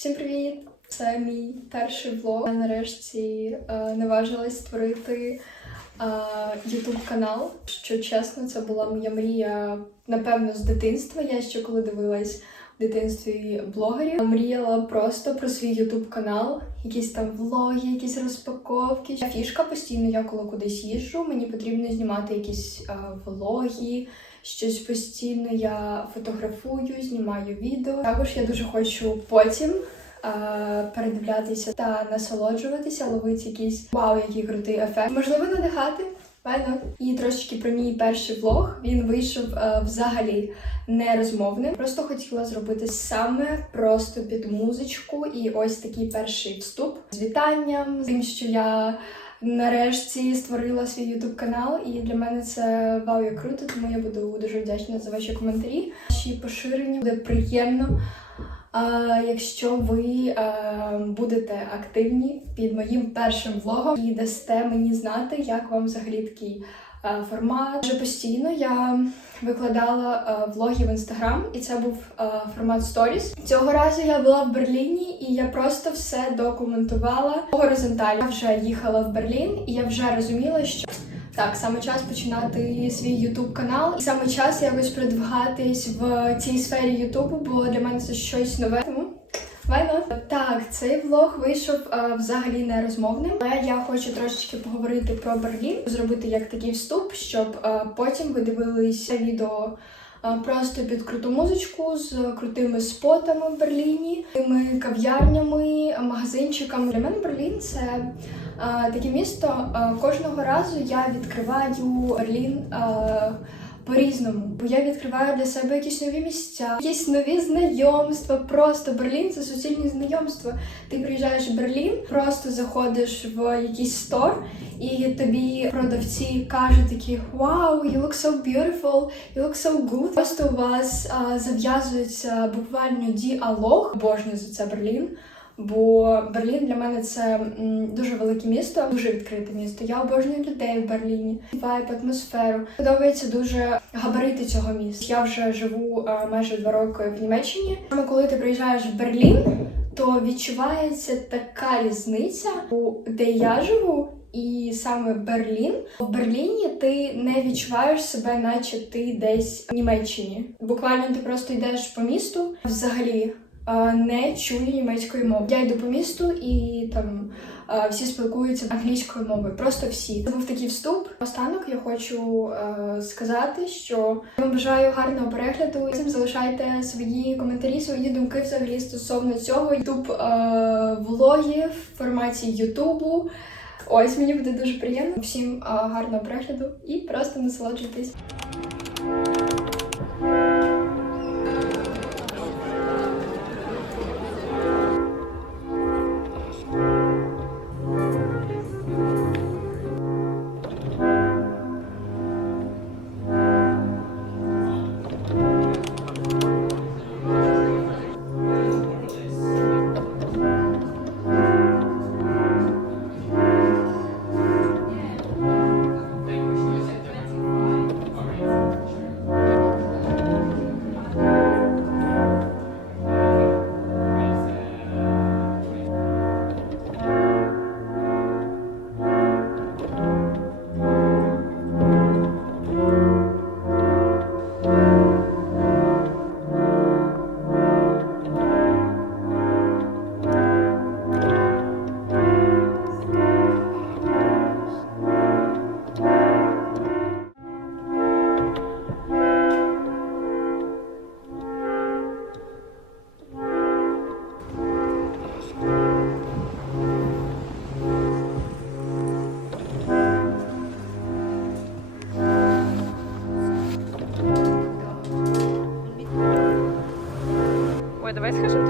Всім привіт! Це мій перший влог. Я нарешті е, наважилась створити ютуб канал. Що чесно, це була моя мрія, напевно, з дитинства. Я ще коли дивилась дитинстві блогерів, мріяла просто про свій ютуб канал, якісь там влоги, якісь розпаковки. Фішка постійно, я коли кудись їжджу, мені потрібно знімати якісь е, влоги. Щось постійно я фотографую, знімаю відео. Також я дуже хочу потім е, передивлятися та насолоджуватися, ловити якийсь вау, який крутий ефект. Можливо, надихати. Певно. І трошечки про мій перший влог. Він вийшов е, взагалі не розмовним. Просто хотіла зробити саме просто під музичку. І ось такий перший вступ з вітанням, з тим, що я нарешті створила свій ютуб канал. І для мене це вау, як круто, тому я буду дуже вдячна за ваші коментарі. Ваші поширення буде приємно. А, якщо ви а, будете активні під моїм першим влогом і дасте мені знати, як вам взагалі такий а, формат. Вже постійно я викладала а, влоги в інстаграм, і це був формат сторіс. Цього разу я була в Берліні, і я просто все документувала горизонтально. Я вже їхала в Берлін, і я вже розуміла, що. Так, саме час починати свій ютуб канал, і саме час якось продвигатись в цій сфері Ютубу, бо для мене це щось нове. Тому Вайно. Так, цей влог вийшов а, взагалі не розмовним, але я хочу трошечки поговорити про Берлін, зробити як такий вступ, щоб а, потім ви дивилися відео. Просто під круту музичку з крутими спотами в Берліні, тими кав'ярнями, магазинчиками. Для мене Берлін це таке місто. Кожного разу я відкриваю Берлін. По-різному, бо я відкриваю для себе якісь нові місця, якісь нові знайомства. Просто Берлін це суцільні знайомства. Ти приїжджаєш в Берлін, просто заходиш в якийсь стор, і тобі продавці кажуть такі Вау, you look so beautiful, you look so good. Просто у вас зав'язується буквально діалог. Обожнюю за це Берлін. Бо Берлін для мене це дуже велике місто, дуже відкрите місто. Я обожнюю людей в Берліні, вайб, атмосферу. Подобається дуже габарити цього міста. Я вже живу майже два роки в Німеччині. Саме коли ти приїжджаєш в Берлін, то відчувається така різниця, де я живу. І саме Берлін в Берліні ти не відчуваєш себе, наче ти десь в Німеччині. Буквально ти просто йдеш по місту взагалі не чую німецької мови. Я йду по місту і там всі спілкуються англійською мовою. Просто всі. Це був такий вступ. Останок я хочу е, сказати, що я вам бажаю гарного перегляду. Цим залишайте свої коментарі, свої думки взагалі стосовно цього. Ютуб е, влогів форматі Ютубу. Ось мені буде дуже приємно. Всім е, гарного перегляду і просто насолоджуйтесь. Давай, давай схожу.